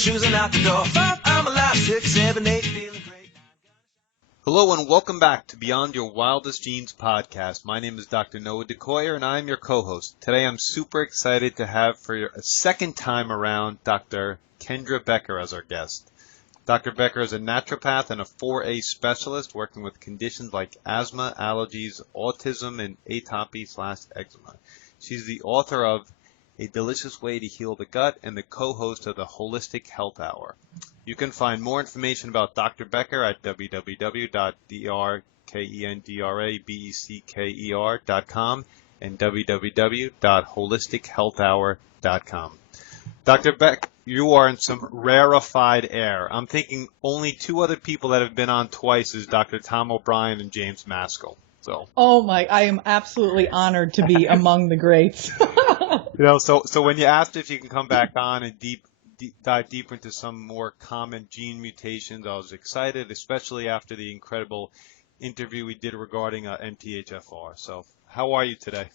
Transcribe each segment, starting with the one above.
shoes and out the door. 5, I'm alive. 6, 7, 8, feeling great. Hello and welcome back to Beyond Your Wildest Genes podcast. My name is Dr. Noah DeCoyer and I'm your co-host. Today I'm super excited to have for a second time around Dr. Kendra Becker as our guest. Dr. Becker is a naturopath and a 4A specialist working with conditions like asthma, allergies, autism, and atopy/eczema. She's the author of A Delicious Way to Heal the Gut and the co-host of the Holistic Health Hour. You can find more information about Dr. Becker at www.drkendrabecker.com and www.holistichealthhour.com. Dr. Beck, you are in some rarefied air. I'm thinking only two other people that have been on twice is Dr. Tom O'Brien and James Maskell. Oh my, I am absolutely honored to be among the greats. So when you asked if you can come back on and dive deeper into some more common gene mutations, I was excited, especially after the incredible interview we did regarding MTHFR. So how are you today?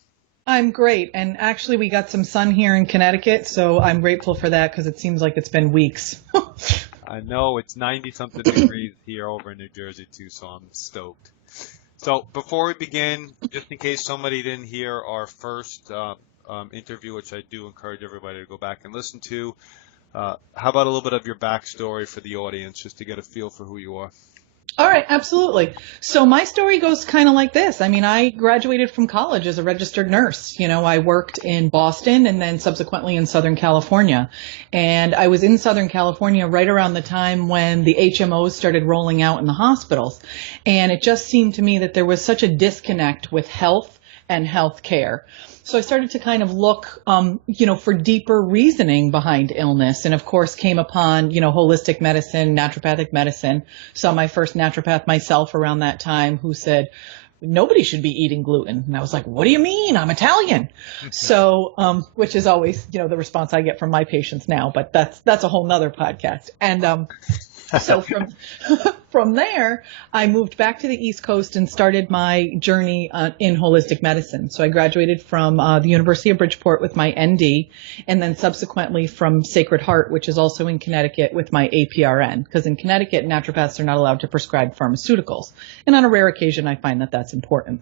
I'm great. And actually, we got some sun here in Connecticut, so I'm grateful for that because it seems like it's been weeks. I know it's 90-something degrees here over in New Jersey, too, so I'm stoked. So before we begin, just in case somebody didn't hear our first interview, which I do encourage everybody to go back and listen to, how about a little bit of your backstory for the audience, just to get a feel for who you are? All right, absolutely. So my story goes kind of like this. I mean, I graduated from college as a registered nurse. You know, I worked in Boston and then subsequently in Southern California. And I was in Southern California right around the time when the HMOs started rolling out in the hospitals. And it just seemed to me that there was such a disconnect with health and health care. So I started to kind of look, for deeper reasoning behind illness, and of course came upon, holistic medicine, naturopathic medicine. Saw my first naturopath myself around that time who said, nobody should be eating gluten. And I was like, what do you mean? I'm Italian. So, which is always, the response I get from my patients now, but that's a whole nother podcast. And, so from there, I moved back to the East Coast and started my journey in holistic medicine. So I graduated from the University of Bridgeport with my ND, and then subsequently from Sacred Heart, which is also in Connecticut, with my APRN. Because in Connecticut, naturopaths are not allowed to prescribe pharmaceuticals. And on a rare occasion, I find that that's important.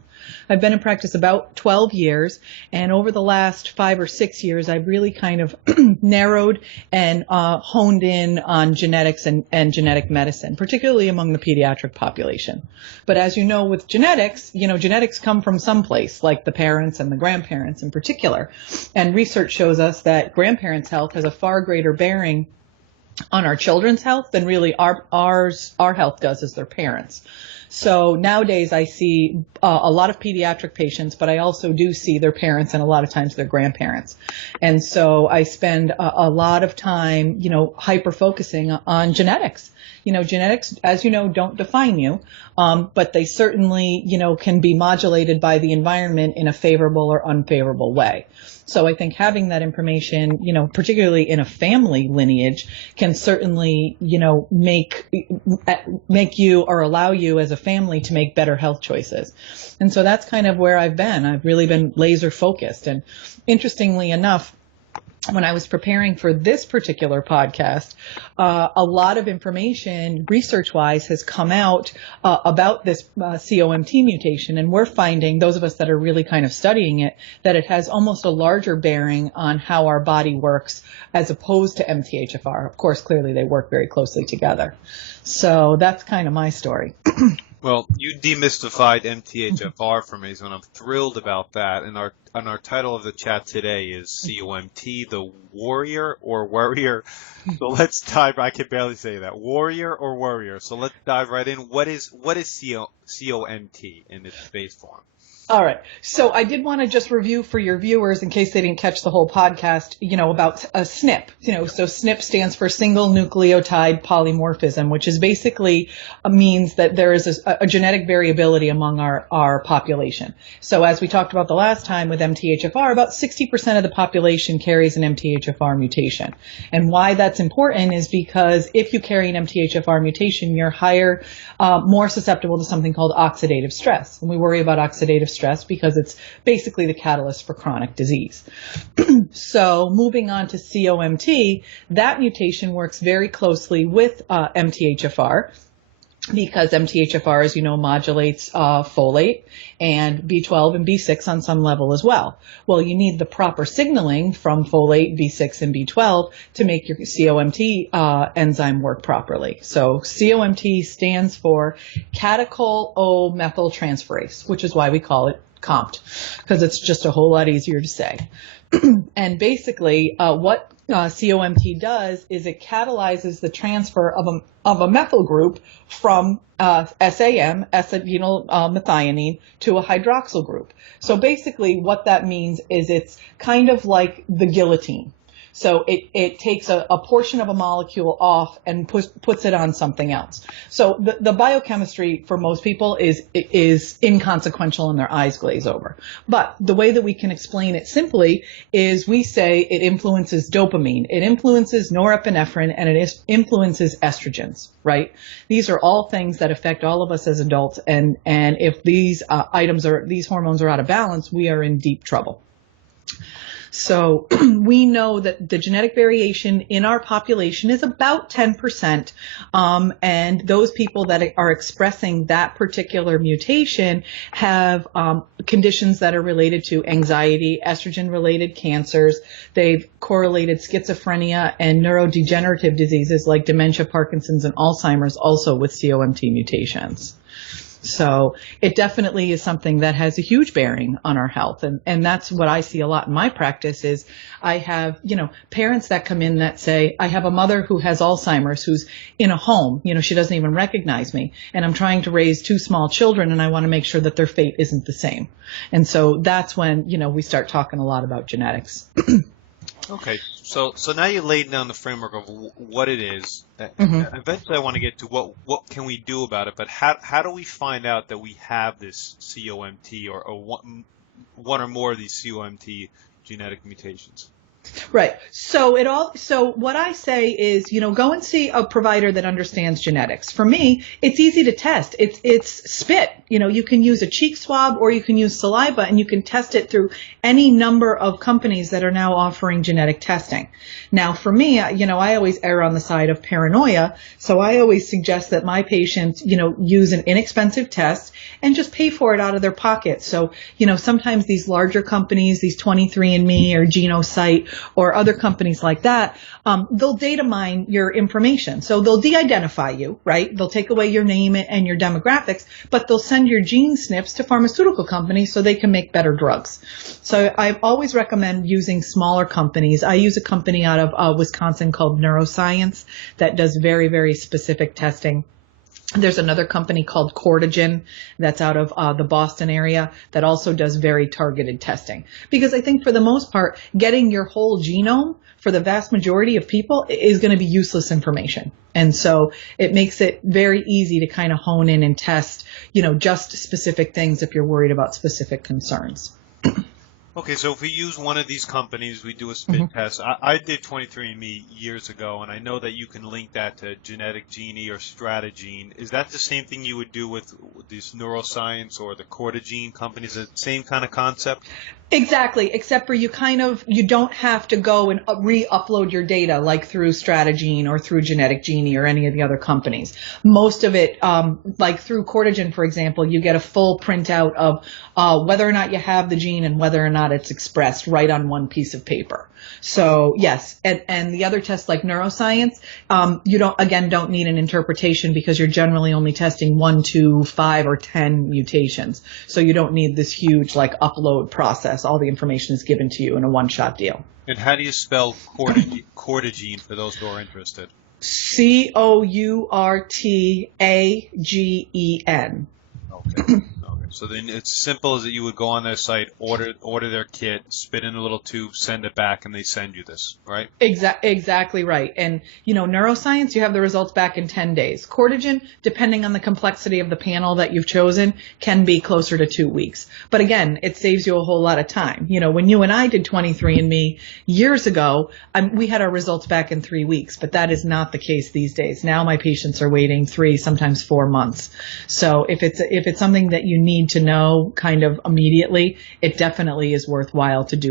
I've been in practice about 12 years, and over the last 5 or 6 years, I've really kind of narrowed and honed in on genetics and genetic medicine, particularly among the pediatric population. But as you know, with genetics, genetics come from someplace, like the parents and the grandparents in particular. And research shows us that grandparents' health has a far greater bearing on our children's health than really our health does as their parents. So nowadays I see a lot of pediatric patients, but I also do see their parents and a lot of times their grandparents. And so I spend a lot of time, hyper-focusing on genetics. Genetics, as you know, don't define you, but they certainly, can be modulated by the environment in a favorable or unfavorable way. So I think having that information, particularly in a family lineage, can certainly, make you or allow you as a family to make better health choices. And so that's kind of where I've been. I've really been laser focused. And interestingly enough, when I was preparing for this particular podcast, a lot of information research-wise has come out about this COMT mutation, and we're finding, those of us that are really kind of studying it, that it has almost a larger bearing on how our body works as opposed to MTHFR. Of course, clearly they work very closely together. So that's kind of my story. Well, you demystified MTHFR for me, so I'm thrilled about that. And our title of the chat today is COMT, the Worrier or Worrier. So let's dive. I can barely say that. Worrier or Worrier. So let's dive right in. What is COMT in its base form? All right. So I did want to just review for your viewers, in case they didn't catch the whole podcast, about a SNP. So SNP stands for single nucleotide polymorphism, which is basically means that there is a genetic variability among our population. So as we talked about the last time with MTHFR, about 60% of the population carries an MTHFR mutation. And why that's important is because if you carry an MTHFR mutation, you're more susceptible to something called oxidative stress. And we worry about oxidative stress because it's basically the catalyst for chronic disease. So moving on to COMT, that mutation works very closely with MTHFR, because MTHFR, as you know, modulates folate and B12 and B6 on some level as well. Well, you need the proper signaling from folate, B6, and B12 to make your COMT enzyme work properly. So COMT stands for catechol O-methyltransferase, which is why we call it COMT, because it's just a whole lot easier to say. And basically, what COMT does is it catalyzes the transfer of a methyl group from SAM, S-adenyl methionine, to a hydroxyl group. So basically what that means is it's kind of like the guillotine. So it takes a portion of a molecule off and puts it on something else. So the biochemistry for most people is inconsequential and their eyes glaze over. But the way that we can explain it simply is we say it influences dopamine, it influences norepinephrine, and it influences estrogens, right? These are all things that affect all of us as adults, and if these these hormones are out of balance, we are in deep trouble. So we know that the genetic variation in our population is about 10%, and those people that are expressing that particular mutation have conditions that are related to anxiety, estrogen-related cancers. They've correlated schizophrenia and neurodegenerative diseases like dementia, Parkinson's, and Alzheimer's also with COMT mutations. So it definitely is something that has a huge bearing on our health. And that's what I see a lot in my practice is I have, parents that come in that say, I have a mother who has Alzheimer's who's in a home, she doesn't even recognize me. And I'm trying to raise two small children and I want to make sure that their fate isn't the same. And so that's when, we start talking a lot about genetics. Okay, so now you laid down the framework of what it is. Mm-hmm. Eventually, I want to get to what can we do about it. But how do we find out that we have this COMT or one or more of these COMT genetic mutations? Right. So what I say is, go and see a provider that understands genetics. For me, it's easy to test. It's spit. You can use a cheek swab or you can use saliva and you can test it through any number of companies that are now offering genetic testing. Now, for me, I always err on the side of paranoia. So I always suggest that my patients, use an inexpensive test and just pay for it out of their pocket. So, sometimes these larger companies, these 23andMe or Genocyte or other companies like that, they'll data mine your information. So they'll de-identify you, right? They'll take away your name and your demographics, but they'll send your gene snips to pharmaceutical companies so they can make better drugs. So I always recommend using smaller companies. I use a company out of Wisconsin called Neuroscience that does very, very specific testing. There's another company called Cortigen that's out of the Boston area that also does very targeted testing. Because I think for the most part, getting your whole genome for the vast majority of people is going to be useless information. And so it makes it very easy to kind of hone in and test, just specific things if you're worried about specific concerns. Okay, so if we use one of these companies, we do a spit test. I did 23andMe years ago, and I know that you can link that to Genetic Genie or Stratagene. Is that the same thing you would do with this Neuroscience or the Cortigene companies? Is it the same kind of concept? Exactly, except for you don't have to go and re-upload your data like through Stratagene or through Genetic Genie or any of the other companies. Most of it, like through Cortigen, for example, you get a full printout of whether or not you have the gene and whether or not it's expressed right on one piece of paper. So yes, and the other tests like Neuroscience, you don't need an interpretation because you're generally only testing 1, 2, 5, or 10 mutations. So you don't need this huge upload process. All the information is given to you in a one-shot deal. And how do you spell Cortigene for those who are interested? Courtagen. Okay. So then it's simple as that you would go on their site, order their kit, spit in a little tube, send it back, and they send you this, right? Exactly right. And, Neuroscience, you have the results back in 10 days. Cortigen, depending on the complexity of the panel that you've chosen, can be closer to 2 weeks. But again, it saves you a whole lot of time. When you and I did 23andMe years ago, we had our results back in 3 weeks, but that is not the case these days. Now my patients are waiting 3, sometimes 4 months. So if it's something that you need need to know kind of immediately, it definitely is worthwhile to do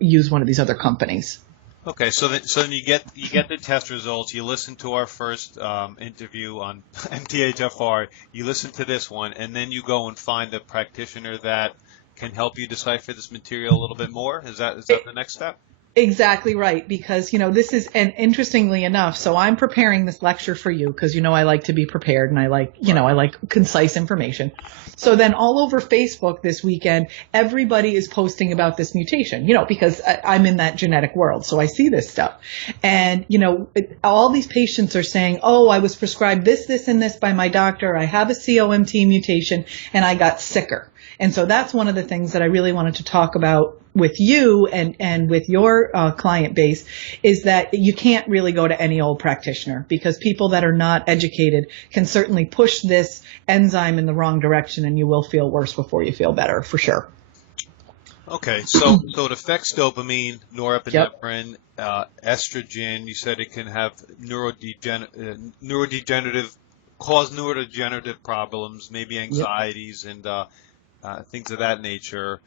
use one of these other companies. Okay, so then you get the test results. You listen to our first interview on MTHFR. You listen to this one, and then you go and find a practitioner that can help you decipher this material a little bit more. Is that the next step? Exactly right, because, this is, and interestingly enough, so I'm preparing this lecture for you because, I like to be prepared and I like, I like concise information. So then all over Facebook this weekend, everybody is posting about this mutation, because I'm in that genetic world. So I see this stuff. And, all these patients are saying, oh, I was prescribed this, and this by my doctor. I have a COMT mutation and I got sicker. And so that's one of the things that I really wanted to talk about with you and with your client base, is that you can't really go to any old practitioner, because people that are not educated can certainly push this enzyme in the wrong direction, and you will feel worse before you feel better, for sure. Okay, so it affects dopamine, norepinephrine, estrogen. You said it can have cause neurodegenerative problems, maybe anxieties and things of that nature.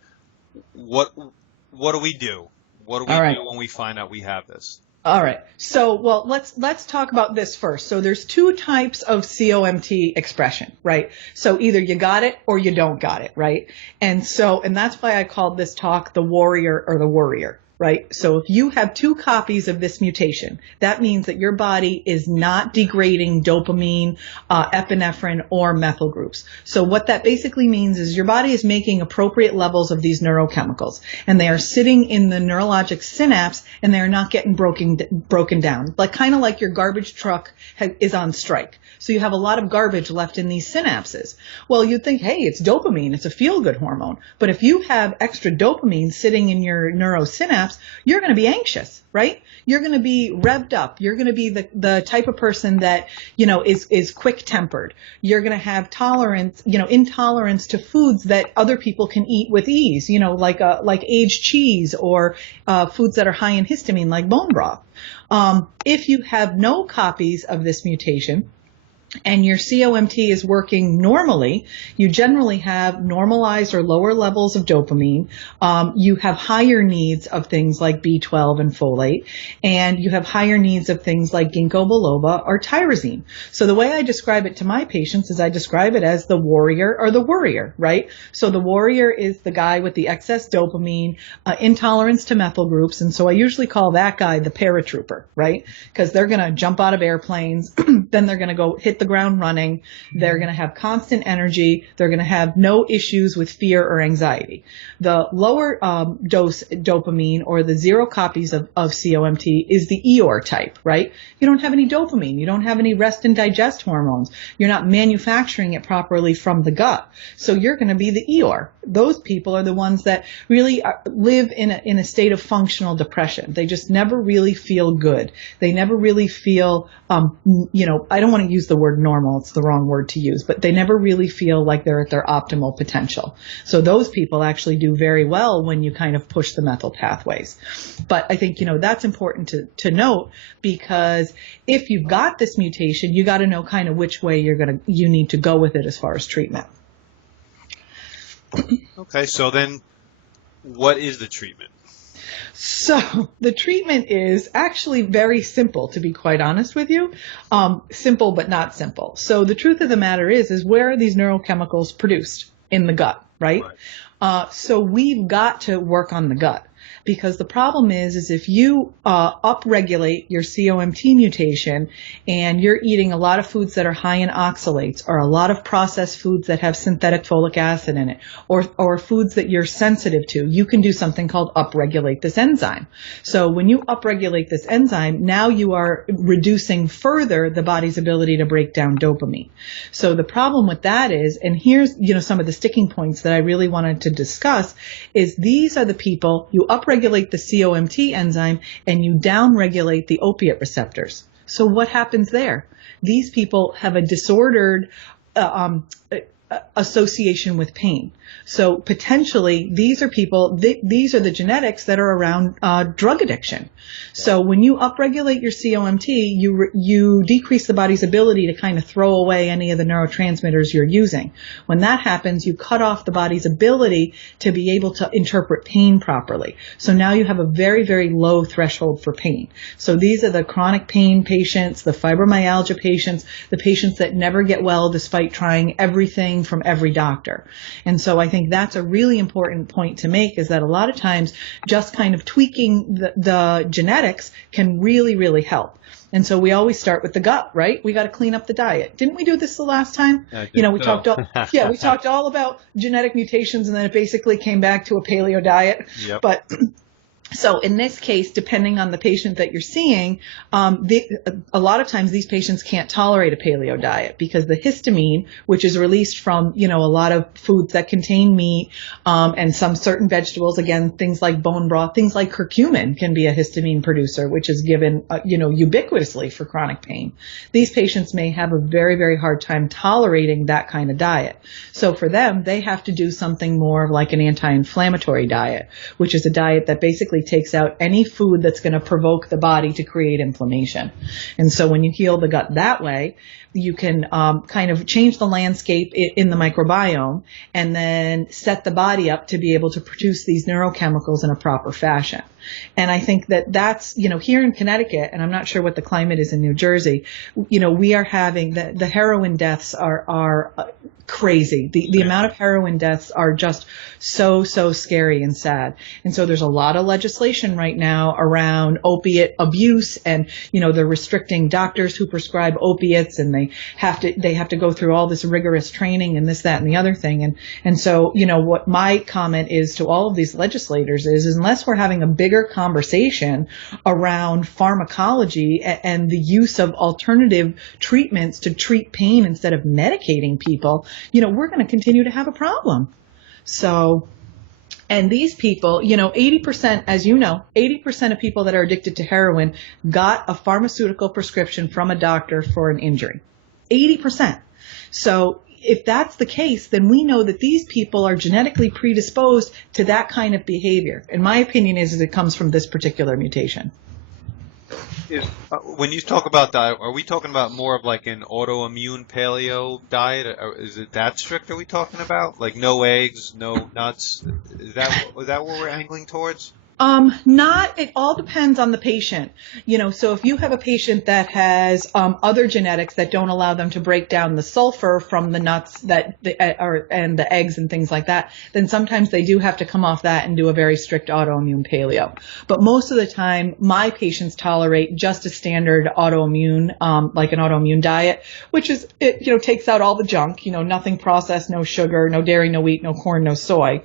What do we do? What do we do when we find out we have this? All right. So, well, let's talk about this first. So there's two types of COMT expression, right? So either you got it or you don't got it, right? And that's why I called this talk the Worrier or the Worrier. Right? So if you have two copies of this mutation, that means that your body is not degrading dopamine, epinephrine, or methyl groups. So what that basically means is your body is making appropriate levels of these neurochemicals, and they are sitting in the neurologic synapse, and they are not getting broken down. Kind of like your garbage truck is on strike. So you have a lot of garbage left in these synapses. Well, you'd think, hey, it's dopamine. It's a feel-good hormone. But if you have extra dopamine sitting in your neurosynapse, you're going to be anxious, right? You're going to be revved up. You're going to be the type of person that, is quick-tempered. You're going to have intolerance to foods that other people can eat with ease, like aged cheese, or foods that are high in histamine, like bone broth. If you have no copies of this mutation, and your COMT is working normally, you generally have normalized or lower levels of dopamine. You have higher needs of things like B12 and folate, and you have higher needs of things like ginkgo biloba or tyrosine. So the way I describe it to my patients is I describe it as the Worrier or the Worrier, right? So the Worrier is the guy with the excess dopamine, intolerance to methyl groups, and so I usually call that guy the paratrooper, right? Because they're going to jump out of airplanes, then they're going to go hit the ground running. They're going to have constant energy. They're going to have no issues with fear or anxiety. The lower dose dopamine, or the 0 copies of COMT, is the Eeyore type, right? You don't have any dopamine. You don't have any rest and digest hormones. You're not manufacturing it properly from the gut. So you're going to be the Eeyore. Those people are the ones that really live in a state of functional depression. They just never really feel good. They never really feel, I don't want to use the word normal. It's the wrong word to use, but they never really feel like they're at their optimal potential. So those people actually do very well when you kind of push the methyl pathways. But I think, that's important to note, because if you've got this mutation, you got to know kind of which way you need to go with it as far as treatment. Okay, so then what is the treatment? So the treatment is actually very simple, to be quite honest with you. Simple, but not simple. So the truth of the matter is where are these neurochemicals produced? In the gut, right? So we've got to work on the gut. Because the problem is if you upregulate your COMT mutation and you're eating a lot of foods that are high in oxalates, or a lot of processed foods that have synthetic folic acid in it, or foods that you're sensitive to, you can do something called upregulate this enzyme. So when you upregulate this enzyme, now you are reducing further the body's ability to break down dopamine. So the problem with that is, and here's some of the sticking points that I really wanted to discuss, is these are the people, you upregulate the COMT enzyme and you downregulate the opiate receptors. So what happens there? These people have a disordered association with pain. So potentially these are people, these are the genetics that are around drug addiction. So when you upregulate your COMT, you decrease the body's ability to kind of throw away any of the neurotransmitters you're using. When that happens, you cut off the body's ability to be able to interpret pain properly. So now you have a very, very low threshold for pain. So these are the chronic pain patients, the fibromyalgia patients, the patients that never get well despite trying everything from every doctor. And so I think that's a really important point to make, is that a lot of times just kind of tweaking the genetics can really, really help. And so we always start with the gut, right? We got to clean up the diet. Didn't we do this the last time? We talked all about genetic mutations, and then it basically came back to a paleo diet. Yep. But so in this case, depending on the patient that you're seeing, a lot of times these patients can't tolerate a paleo diet because the histamine, which is released from, a lot of foods that contain meat, and some certain vegetables, again, things like bone broth, things like curcumin can be a histamine producer, which is given, ubiquitously for chronic pain. These patients may have a very, very hard time tolerating that kind of diet. So for them, they have to do something more like an anti-inflammatory diet, which is a diet that basically takes out any food that's going to provoke the body to create inflammation. And so when you heal the gut that way, you can kind of change the landscape in the microbiome and then set the body up to be able to produce these neurochemicals in a proper fashion. And I think that's, here in Connecticut, and I'm not sure what the climate is in New Jersey, we are having the heroin deaths are crazy. The amount of heroin deaths are just so scary and sad. And so there's a lot of legislation right now around opiate abuse, and, they're restricting doctors who prescribe opiates, and they have to go through all this rigorous training and this, that, and the other thing. And so, what my comment is to all of these legislators is unless we're having a bigger conversation around pharmacology and the use of alternative treatments to treat pain instead of medicating people, we're going to continue to have a problem. So, and these people, 80%, as 80% of people that are addicted to heroin got a pharmaceutical prescription from a doctor for an injury. 80%. So if that's the case, then we know that these people are genetically predisposed to that kind of behavior. And my opinion is it comes from this particular mutation. When you talk about diet, are we talking about more of like an autoimmune paleo diet? Or is it that strict? Are we talking about like no eggs, no nuts? Is that what we're angling towards? It all depends on the patient. So if you have a patient that has other genetics that don't allow them to break down the sulfur from the nuts and the eggs and things like that, then sometimes they do have to come off that and do a very strict autoimmune paleo. But most of the time, my patients tolerate just a standard autoimmune, like an autoimmune diet, which is, takes out all the junk, nothing processed, no sugar, no dairy, no wheat, no corn, no soy,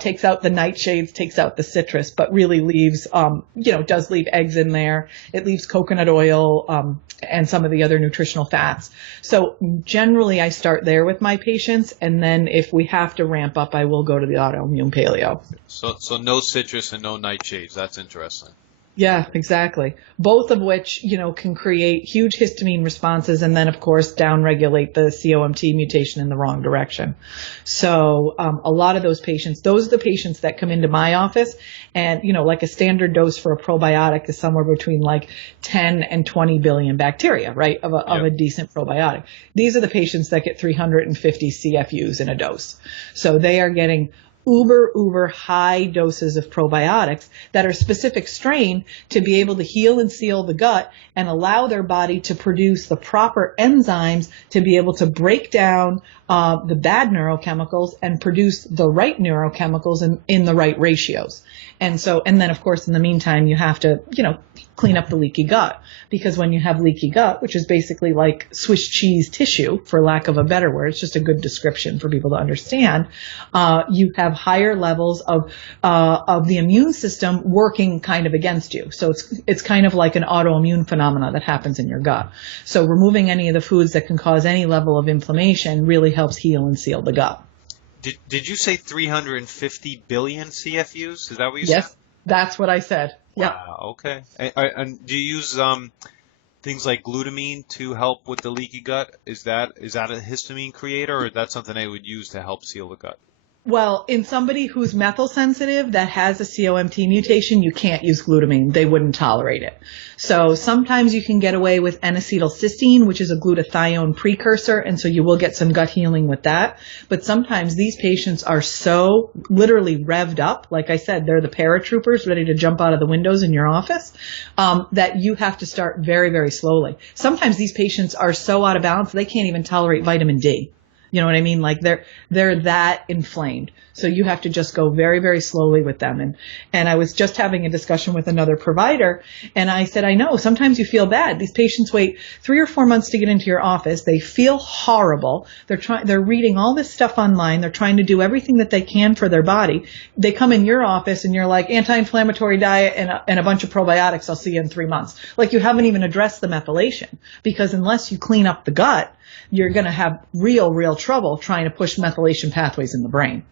takes out the nightshades, takes out the citrus, but really leaves, does leave eggs in there. It leaves coconut oil, and some of the other nutritional fats. So generally I start there with my patients, and then if we have to ramp up, I will go to the autoimmune paleo. So no citrus and no nightshades. That's interesting. Yeah, exactly. Both of which, can create huge histamine responses and then, of course, downregulate the COMT mutation in the wrong direction. So a lot of those patients, those are the patients that come into my office, and, like a standard dose for a probiotic is somewhere between like 10 and 20 billion bacteria, right, of a decent probiotic. These are the patients that get 350 CFUs in a dose. So they are getting uber high doses of probiotics that are specific strain to be able to heal and seal the gut and allow their body to produce the proper enzymes to be able to break down the bad neurochemicals and produce the right neurochemicals in the right ratios. And then of course in the meantime you have to, clean up the leaky gut, because when you have leaky gut, which is basically like Swiss cheese tissue, for lack of a better word, it's just a good description for people to understand, you have higher levels of the immune system working kind of against you. So it's kind of like an autoimmune phenomena that happens in your gut. So removing any of the foods that can cause any level of inflammation really helps heal and seal the gut. Did you say 350 billion CFUs? Is that what you said? Yes, that's what I said. Wow. Okay. And do you use things like glutamine to help with the leaky gut? Is that a histamine creator, or is that something they would use to help seal the gut? Well, in somebody who's methyl sensitive that has a COMT mutation, you can't use glutamine. They wouldn't tolerate it. So sometimes you can get away with N-acetylcysteine, which is a glutathione precursor, and so you will get some gut healing with that. But sometimes these patients are so literally revved up, like I said, they're the paratroopers ready to jump out of the windows in your office, that you have to start very, very slowly. Sometimes these patients are so out of balance they can't even tolerate vitamin D. You know what I mean? Like they're that inflamed. So you have to just go very, very slowly with them. And I was just having a discussion with another provider, and I said, I know, sometimes you feel bad. These patients wait 3 or 4 months to get into your office. They feel horrible. They're reading all this stuff online. They're trying to do everything that they can for their body. They come in your office and you're like, anti-inflammatory diet and a bunch of probiotics. I'll see you in 3 months. Like you haven't even addressed the methylation, because unless you clean up the gut, you're going to have real trouble trying to push methylation pathways in the brain.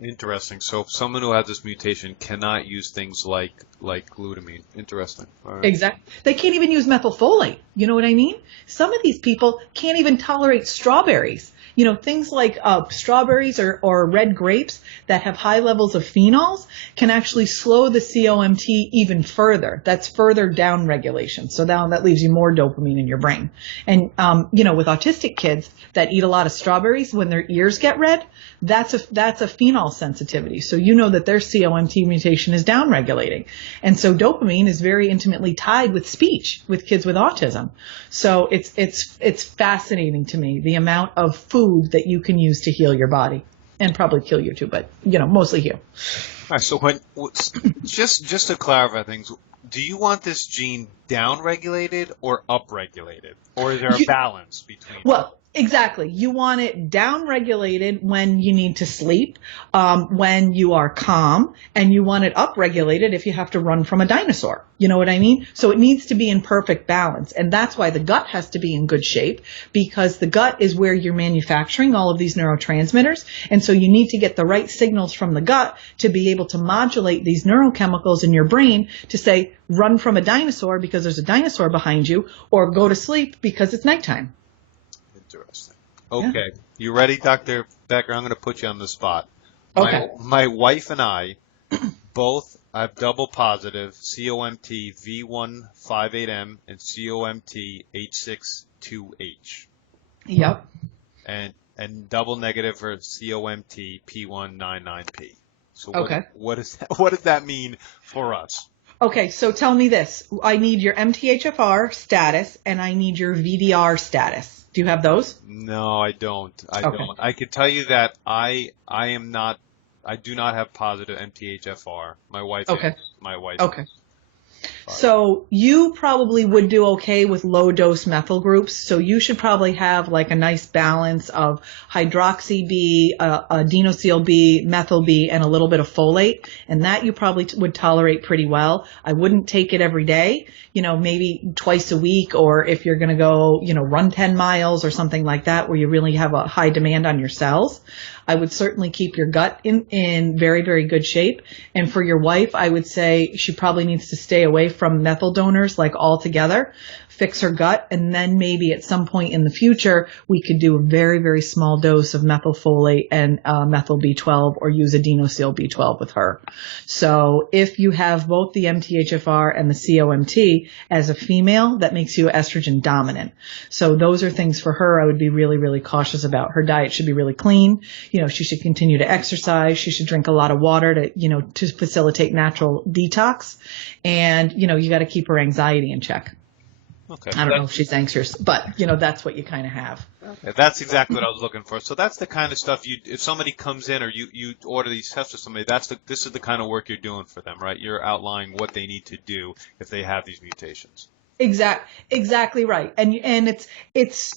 Interesting. So if someone who has this mutation cannot use things like glutamine. Interesting. All right. Exactly. They can't even use methylfolate. You know what I mean? Some of these people can't even tolerate strawberries. You know, things like strawberries or red grapes that have high levels of phenols can actually slow the COMT even further. That's further down regulation. So now that leaves you more dopamine in your brain. And, with autistic kids that eat a lot of strawberries, when their ears get red, that's a phenol sensitivity. So you know that their COMT mutation is down regulating. And so dopamine is very intimately tied with speech with kids with autism. So it's fascinating to me, the amount of food that you can use to heal your body, and probably kill you too, but mostly heal. All right, so just to clarify things, do you want this gene down regulated or up regulated, or is there a balance between Well, exactly. You want it down regulated when you need to sleep, when you are calm, and you want it up regulated if you have to run from a dinosaur. You know what I mean? So it needs to be in perfect balance. And that's why the gut has to be in good shape, because the gut is where you're manufacturing all of these neurotransmitters. And so you need to get the right signals from the gut to be able to modulate these neurochemicals in your brain to say, run from a dinosaur because there's a dinosaur behind you, or go to sleep because it's nighttime. Interesting. Okay. Yeah. You ready, Dr. Becker? I'm going to put you on the spot. Okay. My wife and I both have double positive COMT V158M and COMT H62H. Yep. And double negative for COMT P199P. So what does that mean for us? Okay, so tell me this. I need your MTHFR status and I need your VDR status. Do you have those? No, I don't. I don't. I can tell you that I do not have positive MTHFR. My wife is. My wife is. So you probably would do okay with low dose methyl groups. So you should probably have like a nice balance of hydroxy B, adenosine B, methyl B, and a little bit of folate. And that you probably would tolerate pretty well. I wouldn't take it every day, maybe twice a week, or if you're going to go, run 10 miles or something like that where you really have a high demand on your cells. I would certainly keep your gut in very, very good shape. And for your wife, I would say she probably needs to stay away from methyl donors like altogether, fix her gut, and then maybe at some point in the future, we could do a very, very small dose of methylfolate and methyl B12, or use adenosine B12 with her. So if you have both the MTHFR and the COMT as a female, that makes you estrogen dominant. So those are things for her I would be really, really cautious about. Her diet should be really clean. She should continue to exercise. She should drink a lot of water to facilitate natural detox. And, you got to keep her anxiety in check. Okay. I don't know if she's anxious, but, that's what you kind of have. Okay. That's exactly what I was looking for. So that's the kind of stuff if somebody comes in or you order these tests for somebody, this is the kind of work you're doing for them, right? You're outlining what they need to do if they have these mutations. Exactly right. And it's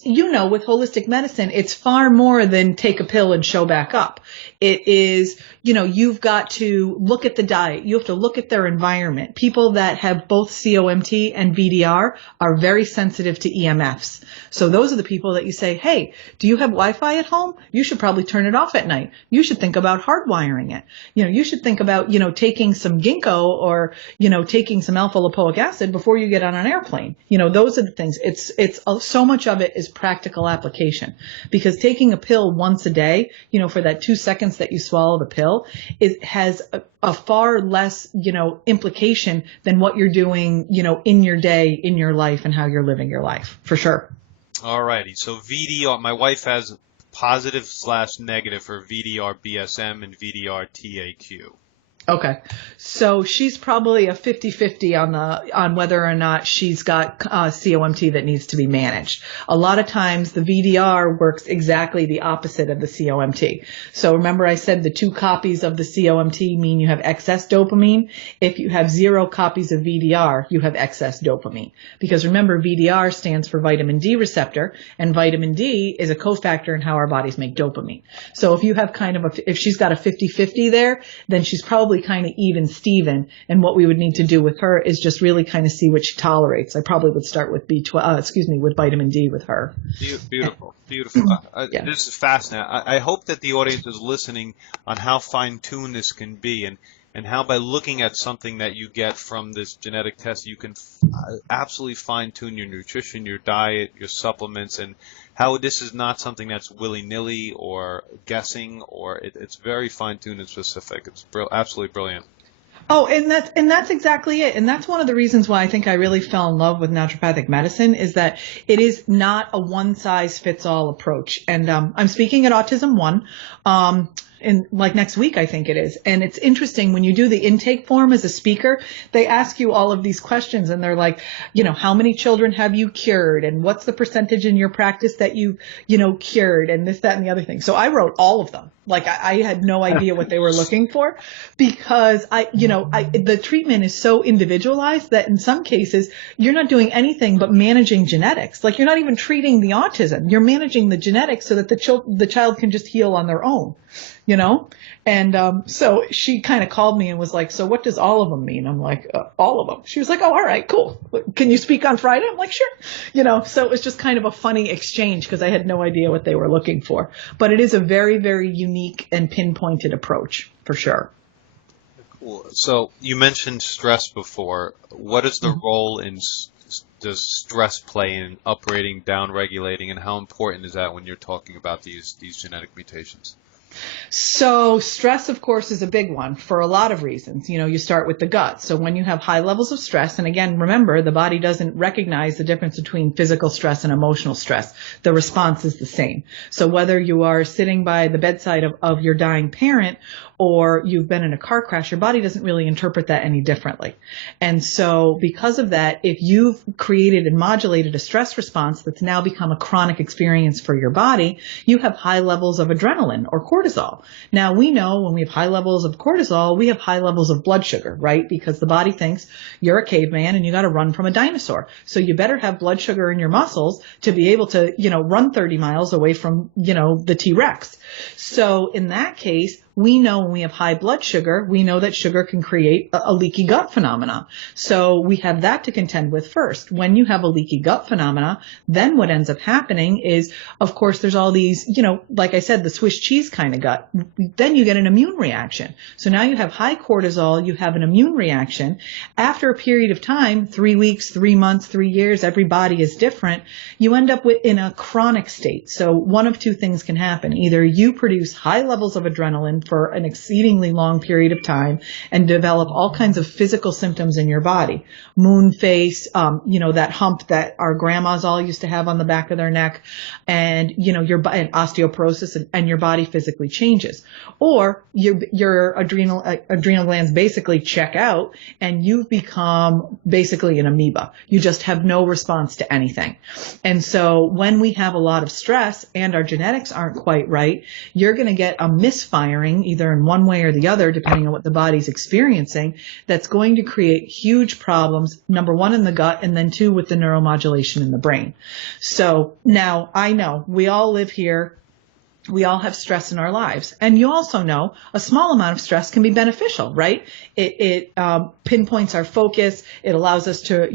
with holistic medicine, it's far more than take a pill and show back up. It is, you've got to look at the diet. You have to look at their environment. People that have both COMT and VDR are very sensitive to EMFs. So those are the people that you say, hey, do you have Wi-Fi at home? You should probably turn it off at night. You should think about hardwiring it. You should think about, taking some ginkgo or, taking some alpha lipoic acid before you get on an airplane. airplane. Those are the things. It's so much of it is practical application, because taking a pill once a day, for that 2 seconds that you swallow the pill, has a far less, implication than what you're doing, in your day, in your life, and how you're living your life, for sure. All righty. So VDR, my wife has positive/negative for VDR BSM and VDR TAQ. Okay. So she's probably a 50-50 on whether or not she's got COMT that needs to be managed. A lot of times the VDR works exactly the opposite of the COMT. So remember I said the 2 copies of the COMT mean you have excess dopamine. If you have 0 copies of VDR, you have excess dopamine. Because remember, VDR stands for vitamin D receptor, and vitamin D is a cofactor in how our bodies make dopamine. So if you have if she's got a 50-50 there, then she's probably kind of even Steven, and what we would need to do with her is just really kind of see what she tolerates. I probably would start with with vitamin D with her. Beautiful. Yeah. This is fascinating. I hope that the audience is listening on how fine-tuned this can be, and how by looking at something that you get from this genetic test, you can absolutely fine-tune your nutrition, your diet, your supplements, and how this is not something that's willy-nilly or guessing, or it's very fine-tuned and specific. It's absolutely brilliant. Oh, and that's exactly it. And that's one of the reasons why I think I really fell in love with naturopathic medicine, is that it is not a one-size-fits-all approach. And I'm speaking at Autism One. In like next week, I think it is. And it's interesting when you do the intake form as a speaker, they ask you all of these questions, and they're like, how many children have you cured? And what's the percentage in your practice that you cured, and this, that, and the other thing. So I wrote all of them. Like I had no idea what they were looking for, because the treatment is so individualized that in some cases you're not doing anything but managing genetics. Like you're not even treating the autism. You're managing the genetics so that the child can just heal on their own. And so she kind of called me and was like, so what does all of them mean? I'm like, all of them. She was like, oh, all right, cool. Can you speak on Friday? I'm like, sure. So it was just kind of a funny exchange, because I had no idea what they were looking for. But it is a very, very unique and pinpointed approach, for sure. Cool. So you mentioned stress before. What is the role does stress play in uprating, downregulating, and how important is that when you're talking about these genetic mutations? So stress, of course, is a big one for a lot of reasons. You start with the gut. So when you have high levels of stress, and again, remember, the body doesn't recognize the difference between physical stress and emotional stress. The response is the same. So whether you are sitting by the bedside of your dying parent, or you've been in a car crash, your body doesn't really interpret that any differently. And so because of that, if you've created and modulated a stress response that's now become a chronic experience for your body, you have high levels of adrenaline or cortisol. Now we know when we have high levels of cortisol, we have high levels of blood sugar, right? Because the body thinks you're a caveman and you got to run from a dinosaur. So you better have blood sugar in your muscles to be able to, run 30 miles away from, the T-Rex. So in that case, we know when we have high blood sugar, we know that sugar can create a leaky gut phenomena. So we have that to contend with first. When you have a leaky gut phenomena, then what ends up happening is, of course, there's all these, like I said, the Swiss cheese kind of gut. Then you get an immune reaction. So now you have high cortisol, you have an immune reaction. After a period of time, 3 weeks, 3 months, 3 years, every body is different. You end up in a chronic state. So one of 2 things can happen. Either you produce high levels of adrenaline for an exceedingly long period of time and develop all kinds of physical symptoms in your body. Moon face, that hump that our grandmas all used to have on the back of their neck, and, and osteoporosis, and your body physically changes. Or your adrenal glands basically check out and you've become basically an amoeba. You just have no response to anything. And so when we have a lot of stress and our genetics aren't quite right, you're going to get a misfiring either in one way or the other, depending on what the body's experiencing, that's going to create huge problems, number 1 in the gut, and then 2 with the neuromodulation in the brain. So now I know we all live here We all have stress in our lives. And you also know a small amount of stress can be beneficial, right? It pinpoints our focus. It allows us to,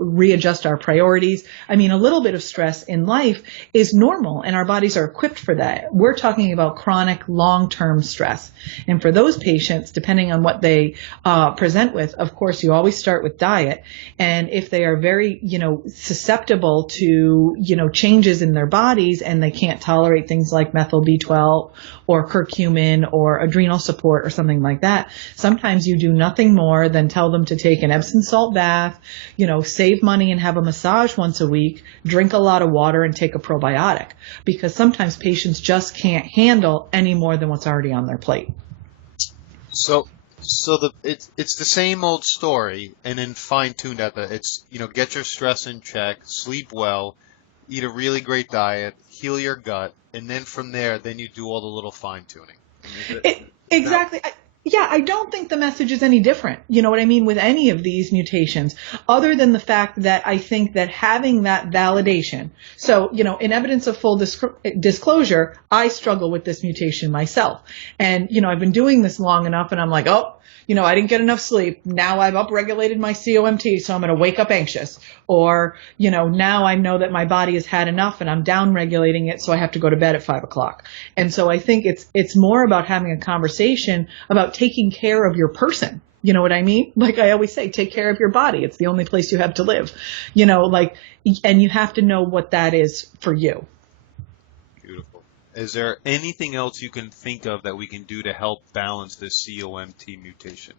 readjust our priorities. I mean, a little bit of stress in life is normal and our bodies are equipped for that. We're talking about chronic long-term stress. And for those patients, depending on what they present with, of course, you always start with diet. And if they are very, susceptible to, changes in their bodies and they can't tolerate things like methyl B12 or curcumin or adrenal support or something like that, sometimes you do nothing more than tell them to take an Epsom salt bath, save money and have a massage once a week, drink a lot of water and take a probiotic, because sometimes patients just can't handle any more than what's already on their plate. So it's the same old story, and then fine-tuned at get your stress in check, sleep well, eat a really great diet, heal your gut, and then from there, then you do all the little fine-tuning. Exactly. I don't think the message is any different, you know what I mean, with any of these mutations, other than the fact that I think that having that validation. So, in evidence of full disclosure, I struggle with this mutation myself. And, I've been doing this long enough and I'm like, I didn't get enough sleep. Now I've upregulated my COMT, so I'm going to wake up anxious. Or, now I know that my body has had enough and I'm downregulating it, so I have to go to bed at 5 o'clock. And so I think it's more about having a conversation about taking care of your person. You know what I mean? Like I always say, take care of your body. It's the only place you have to live. And you have to know what that is for you. Beautiful. Is there anything else you can think of that we can do to help balance this COMT mutation?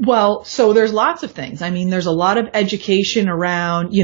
Well, so there's lots of things. I mean, there's a lot of education around,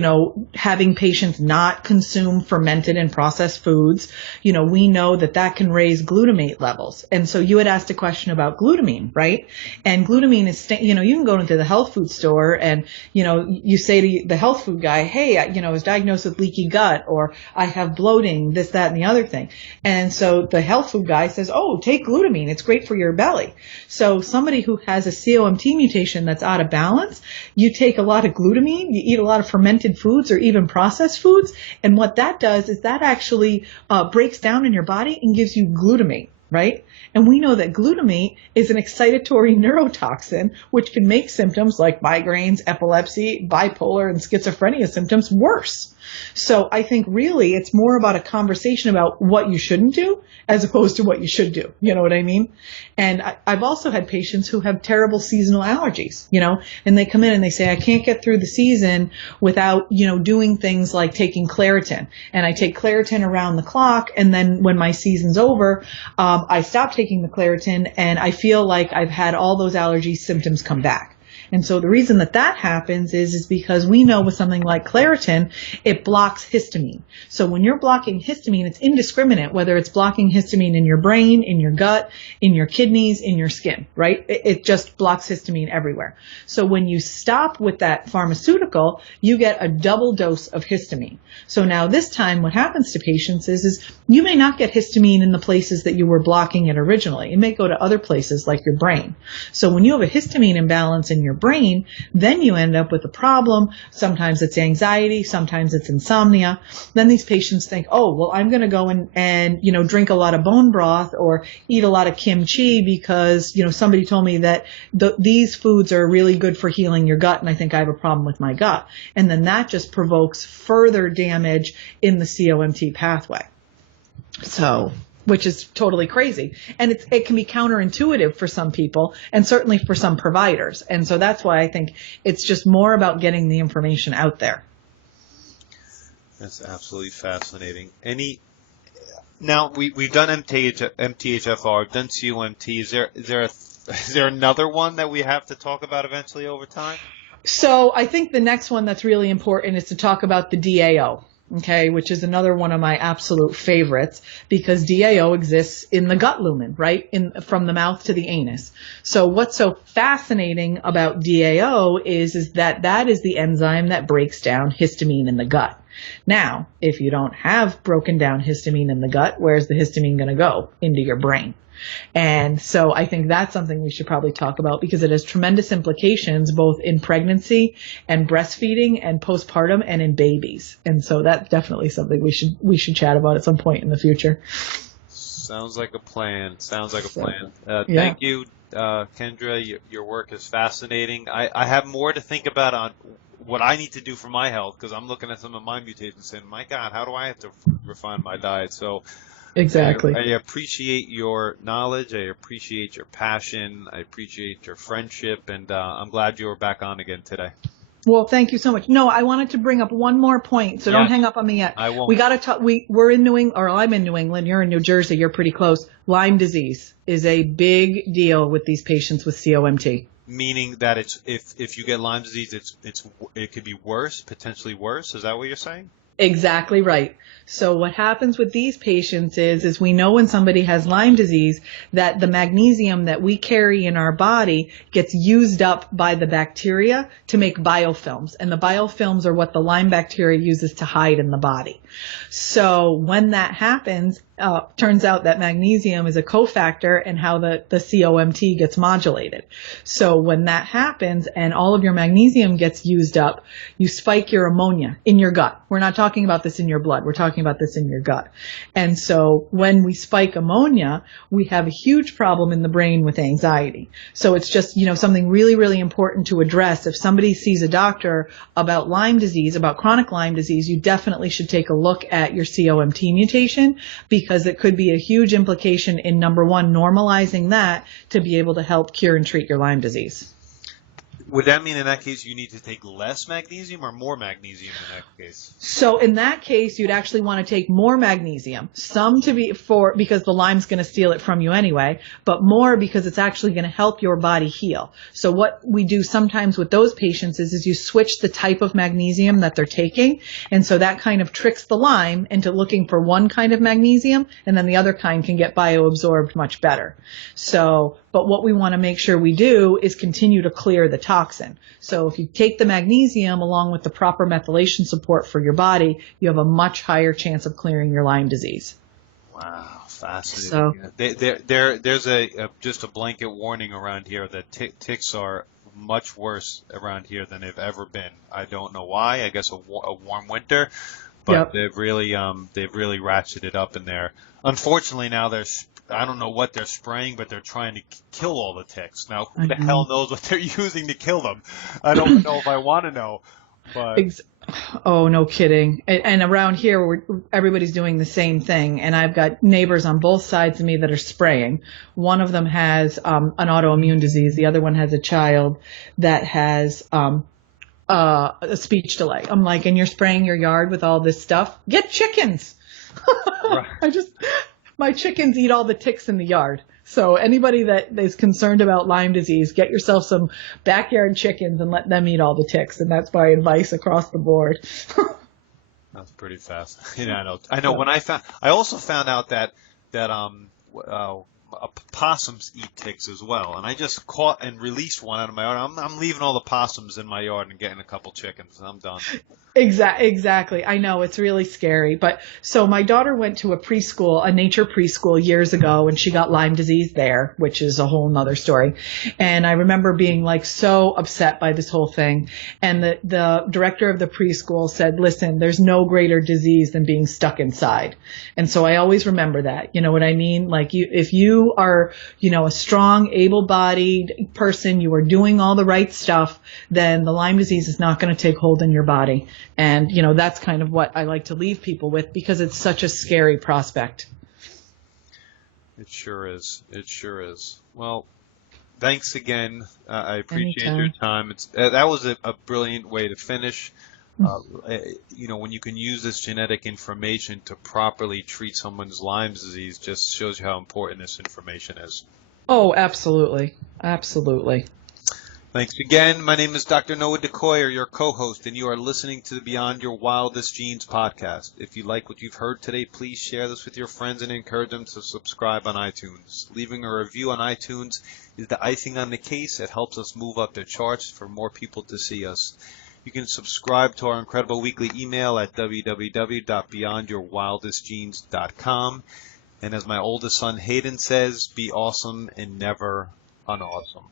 having patients not consume fermented and processed foods. We know that can raise glutamate levels. And so you had asked a question about glutamine, right? And glutamine is, you can go into the health food store and, you say to the health food guy, hey, I was diagnosed with leaky gut, or I have bloating, this, that, and the other thing. And so the health food guy says, oh, take glutamine. It's great for your belly. So somebody who has a COMT mutation that's out of balance, you take a lot of glutamine, you eat a lot of fermented foods or even processed foods, and what that does is that actually breaks down in your body and gives you glutamate, right? And we know that glutamate is an excitatory neurotoxin, which can make symptoms like migraines, epilepsy, bipolar, and schizophrenia symptoms worse. So I think really it's more about a conversation about what you shouldn't do as opposed to what you should do. You know what I mean? And I've also had patients who have terrible seasonal allergies, and they come in and they say, I can't get through the season without, doing things like taking Claritin. And I take Claritin around the clock. And then when my season's over, I stop taking the Claritin and I feel like I've had all those allergy symptoms come back. And so the reason that happens is because we know with something like Claritin, it blocks histamine. So when you're blocking histamine, it's indiscriminate whether it's blocking histamine in your brain, in your gut, in your kidneys, in your skin, right? It just blocks histamine everywhere. So when you stop with that pharmaceutical, you get a double dose of histamine. So now this time what happens to patients is you may not get histamine in the places that you were blocking it originally. It may go to other places like your brain. So when you have a histamine imbalance in your brain, then you end up with a problem. Sometimes it's anxiety, sometimes it's insomnia. Then these patients think, oh, well, I'm going to go and drink a lot of bone broth or eat a lot of kimchi because, somebody told me that these foods are really good for healing your gut, and I think I have a problem with my gut. And then that just provokes further damage in the COMT pathway. So, which is totally crazy. And it can be counterintuitive for some people and certainly for some providers. And so that's why I think it's just more about getting the information out there. That's absolutely fascinating. Now we've done MTHFR, done COMT. Is there another one that we have to talk about eventually over time? So I think the next one that's really important is to talk about the DAO. Okay, which is another one of my absolute favorites because DAO exists in the gut lumen, right? From the mouth to the anus. So what's so fascinating about DAO is that is the enzyme that breaks down histamine in the gut. Now, if you don't have broken down histamine in the gut, where's the histamine going to go? Into your brain. And so I think that's something we should probably talk about because it has tremendous implications both in pregnancy and breastfeeding and postpartum and in babies. And so that's definitely something we should chat about at some point in the future. Sounds like a plan. Sounds like a plan. Yeah. Thank you, Kendra. Your work is fascinating. I have more to think about on what I need to do for my health, because I'm looking at some of my mutations saying, my God, how do I have to refine my diet? So Exactly. I appreciate your knowledge. I appreciate your passion. I appreciate your friendship. And I'm glad you were back on again today. Well, thank you so much. No, I wanted to bring up one more point, so don't hang up on me yet. I won't. We got to talk. We're in New England, or I'm in New England. You're in New Jersey. You're pretty close. Lyme disease is a big deal with these patients with COMT. Meaning that it's if you get Lyme disease, it could be worse, potentially worse. Is that what you're saying? Exactly right. So what happens with these patients is we know when somebody has Lyme disease that the magnesium that we carry in our body gets used up by the bacteria to make biofilms. And the biofilms are what the Lyme bacteria uses to hide in the body. So when that happens, turns out that magnesium is a cofactor in how the COMT gets modulated. So when that happens and all of your magnesium gets used up, you spike your ammonia in your gut. We're not talking about this in your blood. We're talking about this in your gut. And so when we spike ammonia, we have a huge problem in the brain with anxiety. So it's just, something really, really important to address. If somebody sees a doctor about Lyme disease, about chronic Lyme disease, you definitely should take a look at your COMT mutation, because it could be a huge implication in, number one, normalizing that to be able to help cure and treat your Lyme disease. Would that mean in that case you need to take less magnesium or more magnesium in that case? So in that case, you'd actually want to take more magnesium, some to be because the Lyme's going to steal it from you anyway, but more because it's actually going to help your body heal. So what we do sometimes with those patients is you switch the type of magnesium that they're taking. And so that kind of tricks the Lyme into looking for one kind of magnesium, and then the other kind can get bioabsorbed much better. But what we want to make sure we do is continue to clear the toxin. So if you take the magnesium along with the proper methylation support for your body, you have a much higher chance of clearing your Lyme disease. Wow, fascinating. So, there's just a blanket warning around here that ticks are much worse around here than they've ever been. I don't know why. I guess a warm winter, but they've really ratcheted up in there. Unfortunately, now I don't know what they're spraying, but they're trying to kill all the ticks. Now, who the hell knows what they're using to kill them? I don't know if I want to know. But oh, no kidding. And around here, everybody's doing the same thing. And I've got neighbors on both sides of me that are spraying. One of them has an autoimmune disease. The other one has a child that has a speech delay. I'm like, and you're spraying your yard with all this stuff? Get chickens. Right. My chickens eat all the ticks in the yard. So anybody that is concerned about Lyme disease, get yourself some backyard chickens and let them eat all the ticks. And that's my advice across the board. That's pretty fast. I know. When I also found out that possums eat ticks as well. And I just caught and released one out of my yard. I'm leaving all the possums in my yard and getting a couple chickens. I'm done. Exactly. I know, it's really scary. But so my daughter went to a nature preschool years ago, and she got Lyme disease there, which is a whole nother story. And I remember being so upset by this whole thing. And the director of the preschool said, listen, there's no greater disease than being stuck inside. And so I always remember that. You know what I mean? If you are, a strong, able-bodied person, you are doing all the right stuff, then the Lyme disease is not going to take hold in your body. And, that's kind of what I like to leave people with, because it's such a scary prospect. It sure is. It sure is. Well, thanks again. I appreciate Anytime. your time. That was a brilliant way to finish. When you can use this genetic information to properly treat someone's Lyme disease, just shows you how important this information is. Oh, absolutely. Absolutely. Thanks again. My name is Dr. Noah DeCoyer, your co-host, and you are listening to the Beyond Your Wildest Genes podcast. If you like what you've heard today, please share this with your friends and encourage them to subscribe on iTunes. Leaving a review on iTunes is the icing on the case. It helps us move up the charts for more people to see us. You can subscribe to our incredible weekly email at www.beyondyourwildestgenes.com. And as my oldest son Hayden says, be awesome and never unawesome.